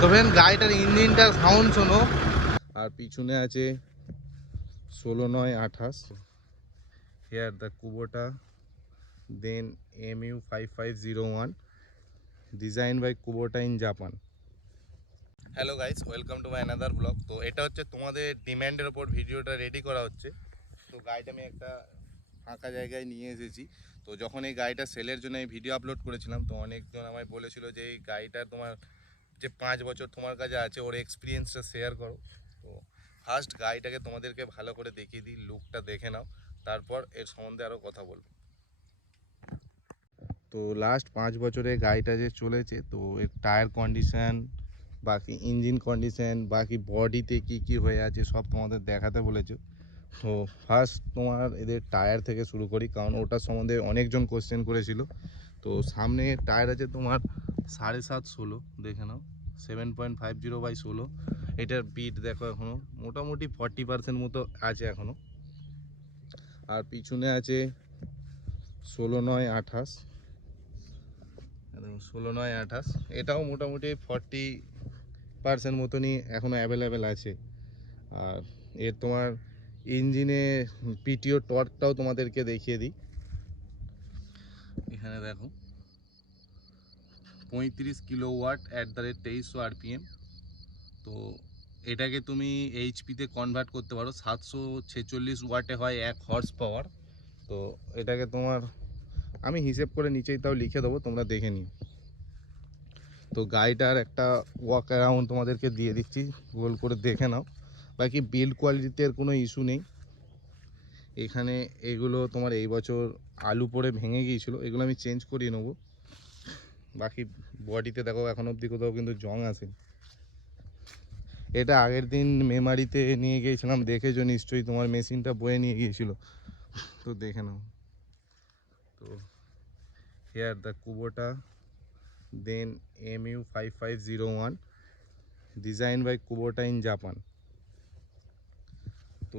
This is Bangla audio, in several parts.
তো ফ্রেন্ড গাড়িটার ইঞ্জিনটার সাউন্ড শোনো। আর পিছনে আছে 16/9/28 here the Kubota then MU5501 design by Kubota in Japan. Hello guys, welcome to my another blog. তো এটা হচ্ছে তোমাদের ডিম্যান্ডের ওপর ভিডিওটা রেডি করা হচ্ছে। তো গাড়িটা আমি একটা ফাঁকা জায়গায় নিয়ে এসেছি। তো যখন এই গাড়িটা সেলের জন্য এই ভিডিও আপলোড করেছিলাম, তো অনেকজন আমায় বলেছিল যে এই গাড়িটা তোমার যে 5 বছর তোমার কাছে আছে ওর এক্সপিরিয়েন্সটা শেয়ার করো। তো ফার্স্ট গাড়িটাকে তোমাদেরকে ভালো করে দেখিয়ে দিই, লুকটা দেখে নাও, তারপর এর সম্বন্ধে আরও কথা বলবো। তো লাস্ট 5 বছরে গাড়িটা যে চলেছে, তো এর টায়ার কন্ডিশান, বাকি ইঞ্জিন কন্ডিশান, বাকি বডিতে কি হয়ে আছে সব তোমাদের দেখাতে বলেছে। তো ফার্স্ট তোমার এদের টায়ার থেকে শুরু করি, কারণ ওটার সম্বন্ধে অনেকজন কোশ্চেন করেছিল। তো সামনে টায়ার আছে তোমার 7.5-16, দেখে নাও 7.50/16। এটার বিট দেখো এখনও মোটামুটি 40% মতো আছে এখনও। আর পিছনে আছে 16/9/28, 16/9/28, এটাও মোটামুটি 40% মতনই এখনও অ্যাভেলেবেল আছে। আর এর তোমার ইঞ্জিনে পিটিও টর্কটাও তোমাদেরকে দেখিয়ে দিই। এখানে দেখো 35 কিলোওয়াট @2300 RPM। তো এটাকে তুমি এইচপিতে কনভার্ট করতে পারো, 746 ওয়াটে হয় 1 হর্স পাওয়ার। তো এটাকে তোমার আমি হিসেব করে নিচেই তাও লিখে দেবো, তোমরা দেখে নিও। তো গাড়িটার একটা ওয়াক অ্যারাউন্ড তোমাদেরকে দিয়ে দিচ্ছি, গোল করে দেখে নাও। বাকি বিল্ড কোয়ালিটিতে এর কোনো ইস্যু নেই। এখানে এগুলো তোমার এই বছর আলু পড়ে ভেঙে গিয়েছিলো, এগুলো আমি চেঞ্জ করিয়ে নেবো। বাকি বডিতে দেখো এখন অবধি কোথাও কিন্তু জং আসেনি। এটা আগের দিন মেমারিতে নিয়ে গিয়েছিলাম, দেখেছো নিশ্চয়ই, তোমার মেশিনটা বয়ে নিয়ে গিয়েছিল, তো দেখে নাও। তো here the Kubota then MU5501 design by Kubota in Japan. তো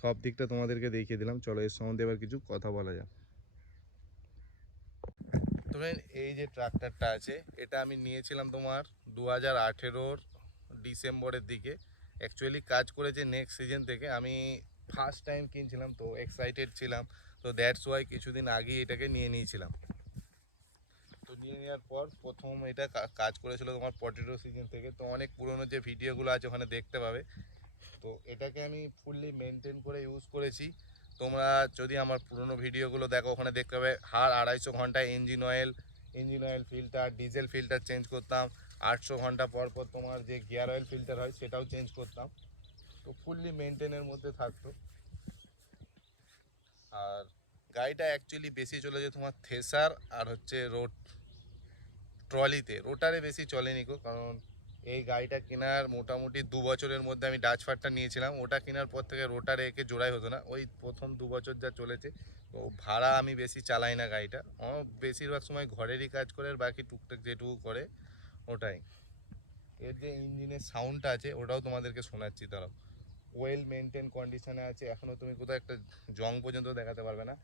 সব দিকটা তোমাদেরকে দেখিয়ে দিলাম, চলো এর সম্বন্ধে এবার কিছু কথা বলা যাক। তবে এই যে ট্রাক্টরটা আছে, এটা আমি নিয়েছিলাম তোমার 2018 ডিসেম্বরের দিকে। অ্যাকচুয়ালি কাজ করেছে নেক্সট সিজন থেকে। আমি ফার্স্ট টাইম কিনছিলাম, তো এক্সাইটেড ছিলাম, তো দ্যাটস ওয়াই কিছুদিন আগেই এটাকে নিয়ে নিয়েছিলাম। তো নিয়ে নেওয়ার পর প্রথম এটা কাজ করেছিল তোমার পটেটো সিজন থেকে। তো অনেক পুরনো যে ভিডিওগুলো আছে ওখানে দেখতে পাবে। তো এটাকে আমি ফুললি মেনটেন করে ইউজ করেছি। তোমরা যদি আমার পুরনো ভিডিওগুলো দেখো, ওখানে দেখতে পাবে হার 250 ঘন্টায় engine oil filter, diesel filter change করতাম। 800 ঘন্টা পর পর তোমার যে গিয়ার অয়েল ফিল্টার হয় সেটাও চেঞ্জ করতাম। তো ফুললি মেনটেনের মধ্যে থাকতো। আর গাড়িটা অ্যাকচুয়ালি বেশি চলেছে তোমার থেসার আর হচ্ছে ট্রলিতে, রোটারে বেশি চলেনি গো। কারণ এই গাড়িটা কেনার মোটামুটি 2 বছরের মধ্যে আমি ডাচফারটা নিয়েছিলাম, ওটা কেনার পর থেকে রোটারে একে জোড়াই হতো না। ওই প্রথম 2 বছর যা চলেছে। তো ভাড়া আমি বেশি চালাই না গাড়িটা, বেশিরভাগ সময় ঘরেরই কাজ করে, আর বাকি টুকটাক যেটুকু করে ওটাই। এর যে ইঞ্জিনের সাউন্ডটা আছে ওটাও তোমাদেরকে শোনাচ্ছি, দাঁড়াও। ওয়েল মেনটেন কন্ডিশনে আছে, এখনও তুমি কোথাও একটা জং পর্যন্ত দেখাতে পারবে না।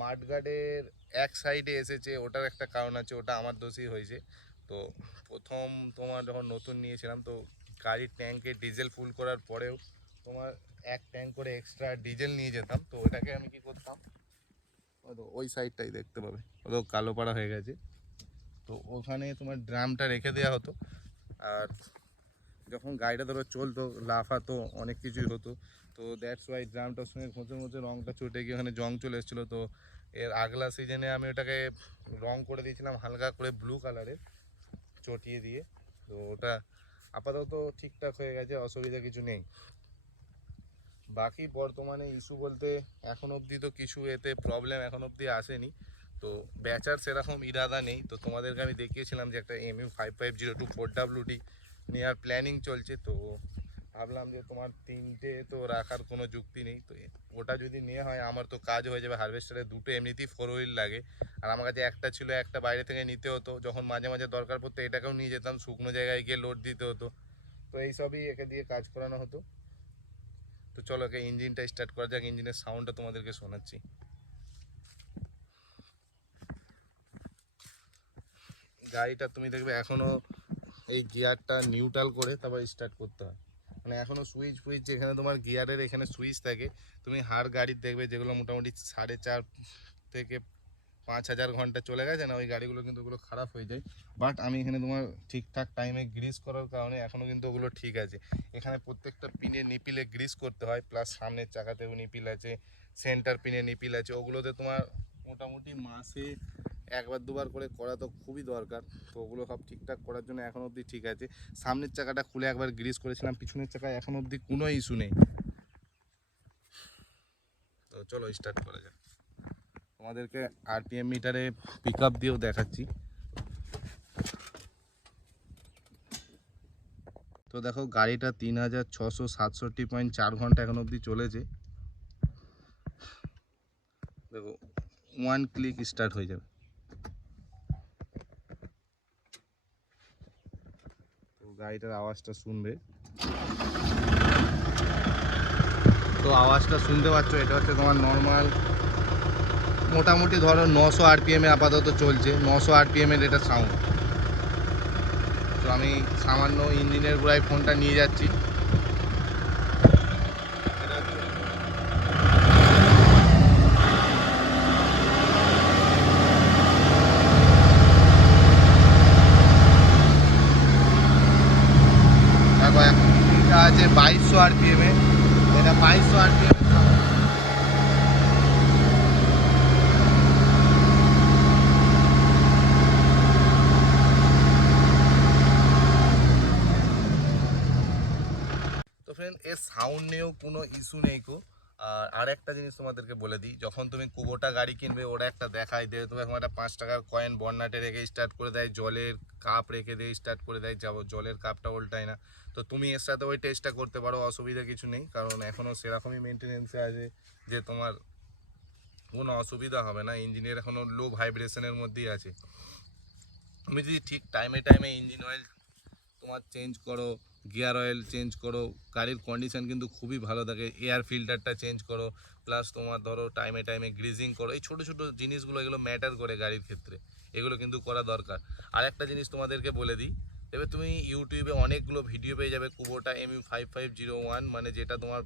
মাঠগার্ডের এক সাইডে এসেছে, ওটার একটা কারণ আছে, ওটা আমার দোষই হয়েছে। তো প্রথম তোমার যখন নতুন নিয়েছিলাম, তো গাড়ির ট্যাঙ্কে ডিজেল ফুল করার পরেও তোমার 1 ট্যাঙ্ক করে এক্সট্রা ডিজেল নিয়ে যেতাম। তো ওটাকে আমি কি করতাম, ওই সাইডটাই দেখতে পাবে ওটাও কালো পাড়া হয়ে গেছে। তো ওখানে তোমার ড্রামটা রেখে দেওয়া হতো। আর যখন গাড়িটা ধরো চলতো, লাফাতো, অনেক কিছুই হতো। তো দ্যাটস ওয়াই ড্রামটার সঙ্গে ঘষে রঙটা চটে গিয়ে ওখানে জং চলে এসেছিলো। তো এর আগলা সিজনে আমি ওটাকে রং করে দিয়েছিলাম হালকা করে ব্লু কালারের চটিয়ে দিয়ে। তো ওটা আপাতত ঠিকঠাক হয়ে গেছে, অসুবিধা কিছু নেই। বাকি বর্তমানে ইস্যু বলতে এখন অবধি তো কিছু এতে প্রবলেম এখন অবধি আসেনি। তো বেচার সেরকম ইরাদা নেই। তো তোমাদেরকে আমি দেখিয়েছিলাম যে একটা MU5502 4WD নেওয়ার প্ল্যানিং চলছে। তো ভাবলাম যে তোমার 3টে তো রাখার কোনো যুক্তি নেই। তো ওটা যদি নেওয়া হয় আমার তো কাজ হয়ে যাবে। হারভেস্টারে 2টো এমনিতেই 4 হুইল লাগে, আর আমার কাছে একটা ছিল, একটা বাইরে থেকে নিতে হতো। যখন মাঝে মাঝে দরকার পড়তো এটাকেও নিয়ে যেতাম, শুকনো জায়গায় গিয়ে লোড দিতে হতো। তো এইসবই একে দিয়ে কাজ করানো হতো। তো চলো একে ইঞ্জিনটা স্টার্ট করা যাক, ইঞ্জিনের সাউন্ডটা তোমাদেরকে শোনাচ্ছি। গাড়িটা তুমি দেখবে এখনও এই গিয়ারটা নিউট্রাল করে তারপর স্টার্ট করতে হয়। মানে এখনও সুইচ ফুইচ যেখানে তোমার গিয়ারের এখানে সুইচ থাকে, তুমি হার গাড়ির দেখবে যেগুলো মোটামুটি 4.5 থেকে 5,000 ঘন্টা চলে গেছে না, ওই গাড়িগুলো কিন্তু ওগুলো খারাপ হয়ে যায়। বাট আমি এখানে তোমার ঠিকঠাক টাইমে গ্রিস করার কারণে এখনও কিন্তু ওগুলো ঠিক আছে। এখানে প্রত্যেকটা পিনে নিপিলে গ্রিস করতে হয়, প্লাস সামনের চাকাতেও নিপিল আছে, সেন্টার পিনে নিপিল আছে, ওগুলোতে তোমার মোটামুটি মাসে একবার দুবার করে করা তো খুবই দরকার। তো ওগুলো সব ঠিকঠাক করার জন্য এখন অবধি ঠিক আছে। সামনের চাকাটা খুলে একবার গ্রিস করেছিলাম, পিছনের চাকায় এখন অবধি কোনো ইস্যু নেই। তো চলো স্টার্ট করা যাক। তোমাদেরকে আরপিএম মিটারে পিক আপ দিয়েও দেখাচ্ছি। তো দেখো গাড়িটা 3667.4 ঘন্টা এখন অবধি চলেছে। দেখো 1 ক্লিক স্টার্ট হয়ে যাবে। তো গাড়িটার আওয়াজটা শুনবে, তো আওয়াজটা শুনতে পাচ্ছ, এটা হচ্ছে তোমার নর্মাল মোটামুটি ধরো 900 আরপিএমে আপাতত চলছে, 900 আরপিএমের এটা সাউন্ড। তো আমি সামান্য ইঞ্জিনের গোড়ায় ফোনটা নিয়ে যাচ্ছি। দেখো এখন এটা আছে 2200 আরপিএমে, এটা 2200 আরপিএম। তো ফ্রেন্ড এর সাউন্ড নিয়েও কোনো ইস্যু নেই কো। আর একটা জিনিস তোমাদেরকে বলে দিই, যখন তুমি কুবোটা গাড়ি কিনবে ওরা একটা দেখায় দেয়, তোমার একটা 5 টাকার কয়েন বর্নাটে রেখে স্টার্ট করে দেয়, জলের কাপ রেখে দিয়ে স্টার্ট করে দেয়, যাবো জলের কাপটা উল্টায় না। তো তুমি এর সাথে ওই টেস্টটা করতে পারো, অসুবিধা কিছু নেই, কারণ এখনও সেরকমই মেনটেনেন্সে আছে যে তোমার কোনো অসুবিধা হবে না। ইঞ্জিনের এখনও লো ভাইব্রেশনের মধ্যেই আছে। তুমি যদি ঠিক টাইমে টাইমে ইঞ্জিন অয়েল তোমার চেঞ্জ করো, গিয়ার অয়েল চেঞ্জ করো, গাড়ির কন্ডিশন কিন্তু খুবই ভালো থাকে। এয়ার ফিল্টারটা চেঞ্জ করো, প্লাস তোমার ধরো টাইমে টাইমে গ্রিজিং করো, এই ছোটো ছোটো জিনিসগুলো এগুলো ম্যাটার করে গাড়ির ক্ষেত্রে, এগুলো কিন্তু করা দরকার। আর একটা জিনিস তোমাদেরকে বলে দিই, এবার তুমি ইউটিউবে অনেকগুলো ভিডিও পেয়ে যাবে কুবোটা MU5501, মানে যেটা তোমার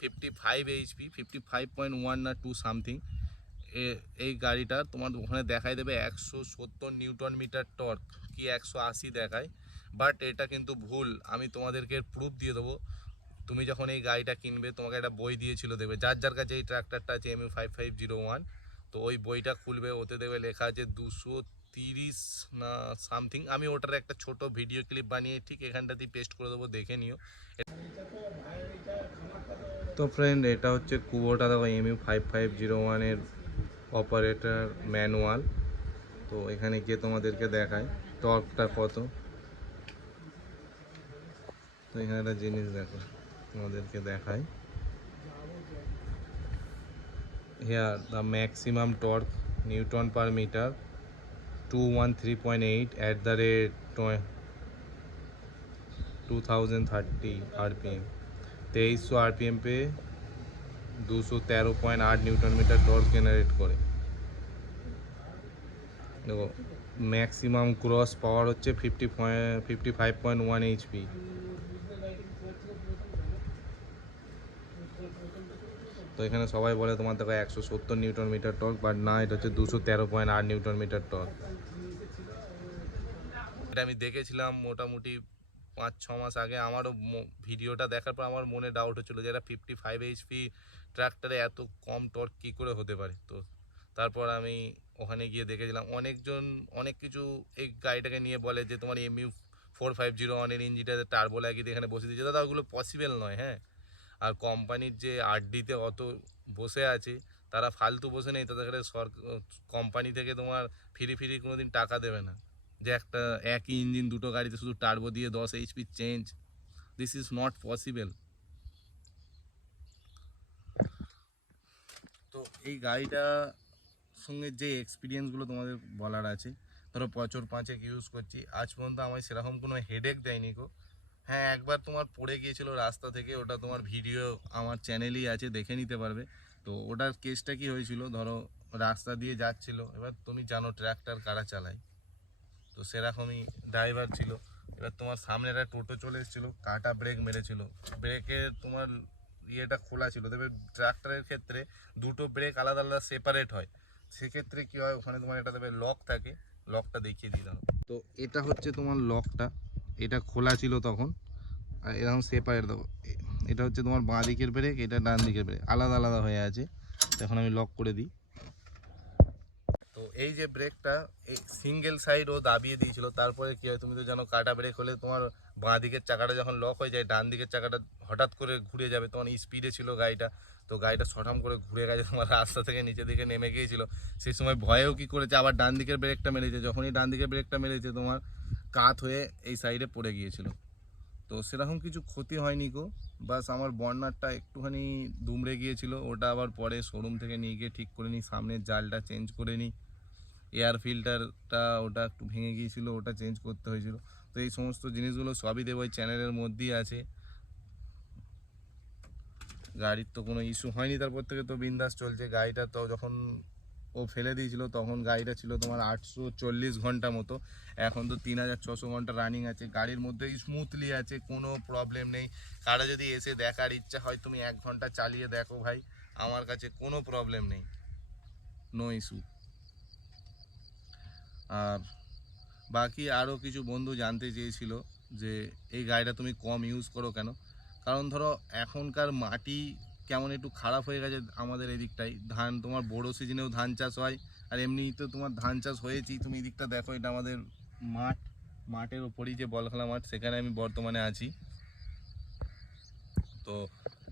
55 এইচপি, 55.1 না 2 সামথিং। এই গাড়িটা তোমার ওখানে দেখাই দেবে 170 নিউটন মিটার টর্ক, কি 180 দেখায়, বাট এটা কিন্তু ভুল। আমি তোমাদেরকে প্রুফ দিয়ে দেবো। তুমি যখন এই গাড়িটা কিনবে তোমাকে একটা বই দিয়েছিল, দেখবে যার যার কাছে এই ট্র্যাক্টরটা আছে MU5501, তো ওই বইটা খুলবে, ওতে দেখবে লেখা আছে 230 না সামথিং। আমি ওটার একটা ছোট ভিডিও ক্লিপ বানিয়ে ঠিক এখানটাতেই পেস্ট করে দেবো, দেখে নিও। তো ফ্রেন্ড এটা হচ্ছে কুবোটা, দেখো MU5501-এর অপারেটর ম্যানুয়াল। তো এখানে গিয়ে তোমাদেরকে দেখায় টর্কটা কত। তো এখানে একটা জিনিস দেখো তোমাদেরকে দেখায়, here the maximum torque Newton per meter 213.8 at the rate 2030 RPM। 2300 RPM पे 213.8 न्यूटन मीटर टॉर्क जनरेट করে। দেখো ম্যাক্সিমাম ক্রস পাওয়ার হচ্ছে 55.1 এইচপি। তো এখানে সবাই বলে তোমার দেখো 170 নিউটন মিটার টর্ক, বাট না, এটা হচ্ছে 213.8 নিউটন মিটার টর্ক। এটা আমি দেখেছিলাম মোটামুটি 5-6 মাস আগে। আমারও ভিডিওটা দেখার পর আমার মনে ডাউট হচ্ছিলো যে এটা 55 এইচপি ট্রাক্টরে এত কম টর্ক কী করে হতে পারে। তো তারপর আমি ওখানে গিয়ে দেখেছিলাম, অনেকজন অনেক কিছু এই গাড়িটাকে নিয়ে বলে যে তোমার MU4501-এর ইঞ্জিনটাতে টার্বো লাগিয়ে এখানে বসে দিয়েছে, দাদা ওগুলো পসিবল নয়। হ্যাঁ, আর কোম্পানির যে আরডিতে অত বসে আছে, তারা ফালতু বসে নেই, তাদের কোম্পানি থেকে তোমার ফ্রি ফ্রি কোনোদিন টাকা দেবে না যে একটা একই ইঞ্জিন দুটো গাড়িতে শুধু টার্বো দিয়ে 10 HP change, this is not possible. তো এই গাড়িটা সঙ্গে যে এক্সপিরিয়েন্সগুলো তোমাদের বলার আছে, ধরো 5 ইউজ করছি, আজ পর্যন্ত আমার সেরকম কোনো হেডেক দেয়নি গো। হ্যাঁ, একবার তোমার পড়ে গিয়েছিল রাস্তা থেকে, ওটা তোমার ভিডিও আমার চ্যানেলেই আছে, দেখে নিতে পারবে। তো ওটার কেসটা কি হয়েছিল, ধরো রাস্তা দিয়ে যাচ্ছিল, এবার তুমি জানো ট্র্যাক্টর কারা চালায়, তো সেরকমই ড্রাইভার ছিল, এবার তোমার সামনে একটা টোটো চলে এসেছিলো, কাটা ব্রেক মেরেছিল, ব্রেকের তোমার ইয়েটা খোলা ছিল। তবে ট্রাক্টরের ক্ষেত্রে দুটো ব্রেক আলাদা আলাদা সেপারেট হয়, সেক্ষেত্রে কী হয় ওখানে তোমার এটা দেবে লক থাকে, লকটা দেখিয়ে দিই দাও। তো এটা হচ্ছে তোমার লকটা, এটা খোলা ছিল তখন, আর এরকম সেপারেট দেবো। এটা হচ্ছে তোমার বাঁ দিকের ব্রেক, এটা ডান দিকের ব্রেক আলাদা আলাদা হয়ে আছে। এখন আমি লক করে দিই। তো এই যে ব্রেকটা এই সিঙ্গেল সাইড ও দাবিয়ে দিয়েছিল, তারপরে কি হয় তুমি তো জানো কাটা ব্রেক হলে তোমার বাঁ দিকের চাকাটা যখন লক হয়ে যায় ডান দিকের চাকাটা হঠাৎ করে ঘুরে যাবে, তখন স্পিডে ছিল গাড়িটা, তো গাড়িটা সঠাম করে ঘুরে গেছে, তোমার রাস্তা থেকে নিচের দিকে নেমে গিয়েছিল। সেই সময় ভয়েও কি করেছে আবার ডান দিকের ব্রেকটা মেরেছে, যখনই ডান দিকের ব্রেকটা মেরেছে তোমার কাত হয়ে এই সাইডে পড়ে গিয়েছিল। তো সেরকম কিছু ক্ষতি হয়নি গো, বাস আমার বর্নারটা একটুখানি দুমড়ে গিয়েছিল, ওটা আবার পরে শোরুম থেকে নিয়ে গিয়ে ঠিক করে নিই, সামনের জালটা চেঞ্জ করে নিই, এয়ার ফিল্টারটা ওটা একটু ভেঙে গিয়েছিল, ওটা চেঞ্জ করতে হয়েছিল। তো এই সমস্ত জিনিসগুলো সবই দেবো ওই চ্যানেলের মধ্যেই আছে। গাড়ির তো কোনো ইস্যু হয়নি, তারপর থেকে তো বিন্দাস চলছে। গাড়িটা তো যখন ও ফেলে দিয়েছিল তখন গাড়িটা ছিল তোমার 840 ঘন্টা মতো, এখন তো 3600 ঘন্টা রানিং আছে, গাড়ির মধ্যে স্মুথলি আছে, কোনো প্রবলেম নেই। কারা যদি এসে দেখার ইচ্ছা হয় তুমি 1 ঘন্টা চালিয়ে দেখো ভাই, আমার কাছে কোনো প্রবলেম নেই, নো ইস্যু। আর বাকি আরও কিছু বন্ধু জানতে চেয়েছিল যে এই গাড়িটা তুমি কম ইউজ করো কেন, কারণ ধরো এখনকার মাটি কেমন একটু খারাপ হয়ে গেছে আমাদের এদিকটাই, ধান তোমার বড়ো সিজনেও ধান চাষ হয়, আর এমনি তো তোমার ধান চাষ হয়েছেই। তুমি এদিকটা দেখো, এটা আমাদের মাঠ, মাঠের ওপরই যে বলখেলা মাঠ, সেখানে আমি বর্তমানে আছি। তো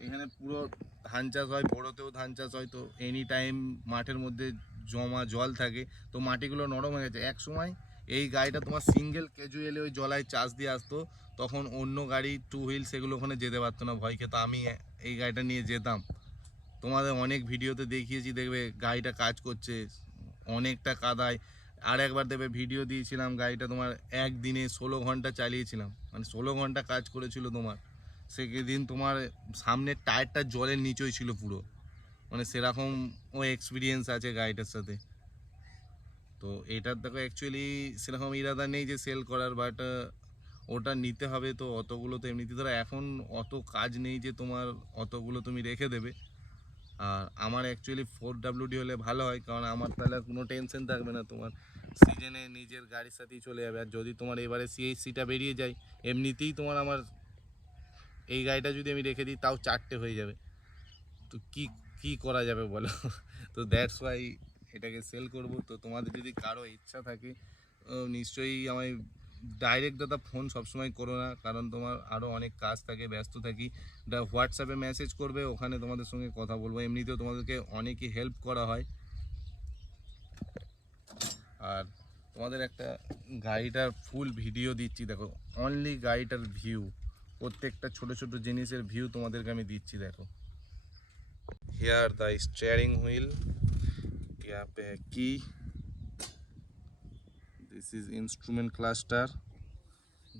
এখানে পুরো ধান চাষ হয়, বড়োতেও ধান চাষ হয়, তো এনি টাইম মাঠের মধ্যে জমা জল থাকে, তো মাটিগুলো নরম হয়ে গেছে। এক সময় এই গাড়িটা তোমার সিঙ্গেল ক্যাজুয়ালি ওই জলায় চাষ দিয়ে আসতো, তখন অন্য গাড়ি টু হুইল সেগুলো ওখানে যেতে পারতো না, ভয় খেতো। আমি এই গাড়িটা নিয়ে যেতাম, তোমাদের অনেক ভিডিওতে দেখিয়েছি, দেখবে গাড়িটা কাজ করছে অনেকটা কাদায়। আর একবার দেবে ভিডিও দিয়েছিলাম, গাড়িটা তোমার একদিনে 16 ঘন্টা চালিয়েছিলাম, মানে 16 ঘন্টা কাজ করেছিল তোমার। সেদিন তোমার সামনের টায়ারটা জলের নিচেই ছিল পুরো, মানে সেরকম ও এক্সপিরিয়েন্স আছে গাড়িটার সাথে। তো এটার দেখো অ্যাকচুয়ালি সেরকম ইরাদা নেই যে সেল করার, বাট ওটা নিতে হবে। তো অতগুলো তো এমনিতে ধরো এখন অত কাজ নেই যে তোমার অতগুলো তুমি রেখে দেবে। আর আমার অ্যাকচুয়ালি 4WD হলে ভালো হয়, কারণ আমার তাহলে কোনো টেনশন থাকবে না, তোমার সিজনে নিজের গাড়ির সাথেই চলে যাবে। আর যদি তোমার এবারে CHCটা বেরিয়ে যায়, এমনিতেই তোমার আমার এই গাড়িটা যদি আমি রেখে দিই তাও 4টে হয়ে যাবে, তো কি কি করা যাবে বলো। তো দ্যাটস ওয়াই এটাকে সেল করব। তো তোমাদের যদি কারো ইচ্ছা থাকে নিশ্চয়ই আমায় ডাইরেক্ট দাদা ফোন সবসময় করো না, কারণ তোমার আরও অনেক কাজ থাকে, ব্যস্ত থাকি। হোয়াটসঅ্যাপে মেসেজ করবে, ওখানে তোমাদের সঙ্গে কথা বলবো। এমনিতেও তোমাদেরকে অনেকই হেল্প করা হয়। আর তোমাদের একটা গাড়িটার ফুল ভিডিও দিচ্ছি, দেখো অনলি গাড়িটার ভিউ, প্রত্যেকটা ছোট ছোট জিনিসের ভিউ তোমাদেরকে আমি দিচ্ছি। দেখো হিয়ার দ্য স্টিয়ারিং হুইল, यहाँ पे है की, this is instrument cluster,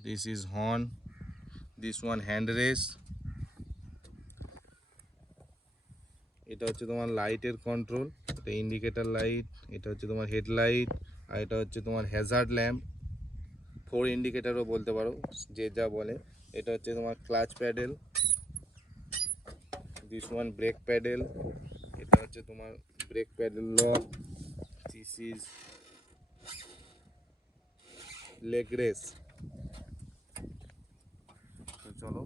this is horn, this one hand race, এটা হচ্ছে তোমার লাইটের কন্ট্রোল, এটা ইন্ডিকেটর লাইট, এটা হচ্ছে তোমার হেডলাইট, আর এটা হচ্ছে তোমার হ্যাজার্ড ল্যাম্প, 4 ইন্ডিকেটারও বলতে পারো, যে যা বলে। এটা হচ্ছে তোমার clutch pedal, this one brake pedal, এটা হচ্ছে তোমার brake pedal lock, this is leg rest. তো চলো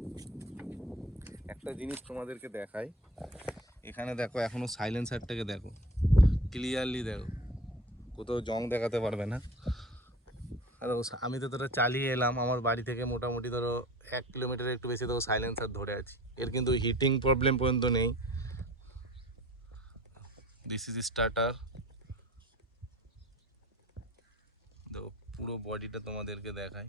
একটা জিনিস তোমাদেরকে দেখাই, এখানে দেখো এখনো সাইলেন্সারটাকে দেখো, ক্লিয়ারলি দেখো, কোথাও জং দেখাতে পারবে না। আর আমি তো ধরো চালিয়ে এলাম আমার বাড়ি থেকে মোটামুটি ধরো 1 কিলোমিটার একটু বেশি, দেখো সাইলেন্সার ধরে আছি, এর কিন্তু হিটিং প্রবলেম পর্যন্ত নেই। দিস ইজ স্টার্টার, দেখো পুরো বডিটা তোমাদেরকে দেখায়।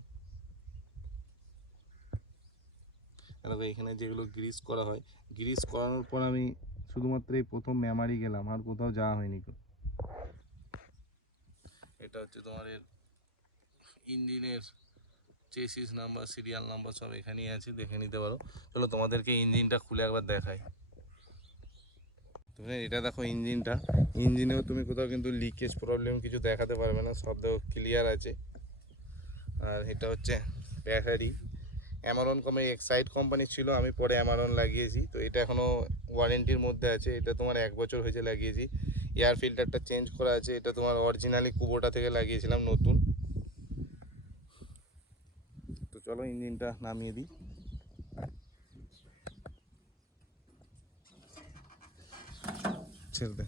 দেখো এখানে যেগুলো গ্রিস করা হয়, গ্রিস করানোর পর আমি শুধুমাত্র এই প্রথম মেমারি গেলাম, আর কোথাও যাওয়া হয়নি। এটা হচ্ছে তোমার ইঞ্জিনের চেসিস নাম্বার, সিরিয়াল নাম্বার সব এখানেই আছে, দেখে নিতে পারো। চলো তোমাদেরকে ইঞ্জিনটা খুলে একবার দেখাই। তুমি এটা দেখো ইঞ্জিনটা, ইঞ্জিনেও তুমি কোথাও কিন্তু লিকেজ প্রবলেম কিছু দেখাতে পারবে না, সব দেখো ক্লিয়ার আছে। আর এটা হচ্ছে ব্যাটারি অ্যামারন এক্সাইড কোম্পানি ছিল, আমি পরে অ্যামারন লাগিয়েছি। তো এটা এখনও ওয়ারেন্টির মধ্যে আছে, এটা তোমার 1 বছর হয়েছে লাগিয়েছি। এয়ার ফিল্টারটা চেঞ্জ করা আছে, এটা তোমার অরিজিনালি কুবোটা থেকে লাগিয়েছিলাম নতুন। তো চলো ইঞ্জিনটা নামিয়ে দিই। ছেড়ে দে।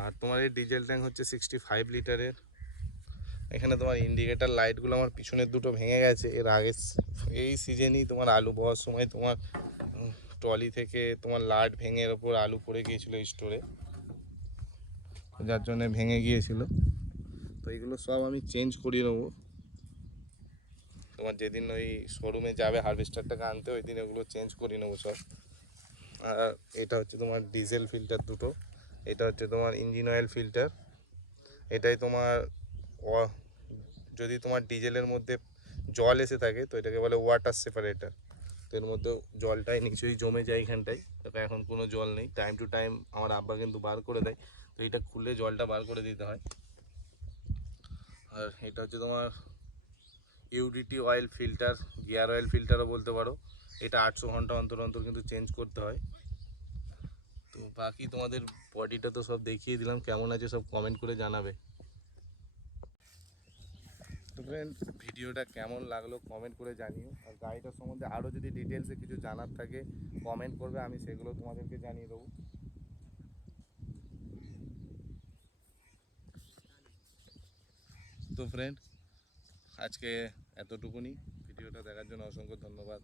আর তোমার এই ডিজেল ট্যাঙ্ক হচ্ছে 65 লিটারের। এখানে তোমার ইন্ডিকেটার লাইটগুলো আমার পিছনের দুটো ভেঙে গেছে। এর আগে এই সিজনেই তোমার আলু বওয়ার সময় তোমার ট্রলি থেকে তোমার লাট ভেঙে এর ওপর আলু পড়ে গিয়েছিল স্টোরে, যার জন্য ভেঙে গিয়েছিল। তো এগুলো সব আমি চেঞ্জ করিয়ে নেবো। তোমার যেদিন ওই শোরুমে যাবে হারভেস্টারটাকে আনতে, ওই দিন এগুলো চেঞ্জ করিয়ে নেবো সব। আর এটা হচ্ছে তোমার ডিজেল ফিল্টার দুটো, এটা হচ্ছে তোমার ইঞ্জিন অয়েল ফিল্টার। এটাই তোমার যদি তোমার ডিজেলের মধ্যে জল এসে থাকে তো এটাকে বলে ওয়াটার সেপারেটার। তো এর মধ্যে জলটাই নিশ্চয়ই জমে যায় এখানটায়, তবে এখন কোনো জল নেই। টাইম টু টাইম আমার আব্বা কিন্তু বার করে দেয়, তো এটা খুলে জলটা বার করে দিতে হয়। আর এটা হচ্ছে তোমার UDT oil filter, gear oil ফিল্টারও বলতে পারো। এটা 800 ঘন্টা অন্তর অন্তর কিন্তু চেঞ্জ করতে হয়। তো বাকি তোমাদের বডিটা তো সব দেখিয়ে দিলাম, কেমন আছে সব কমেন্ট করে জানাবে। তো ফ্রেন্ড, ভিডিওটা কেমন লাগলো কমেন্ট করে জানিও। আর গাড়িটার সম্বন্ধে আরও যদি ডিটেলসে কিছু জানার থাকে কমেন্ট করবে, আমি সেগুলো তোমাদেরকে জানিয়ে দেবো। তো ফ্রেন্ড, আজকে এতটুকুনি। ভিডিওটা দেখার জন্য অসংখ্য ধন্যবাদ।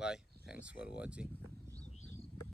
Bye, thanks for watching.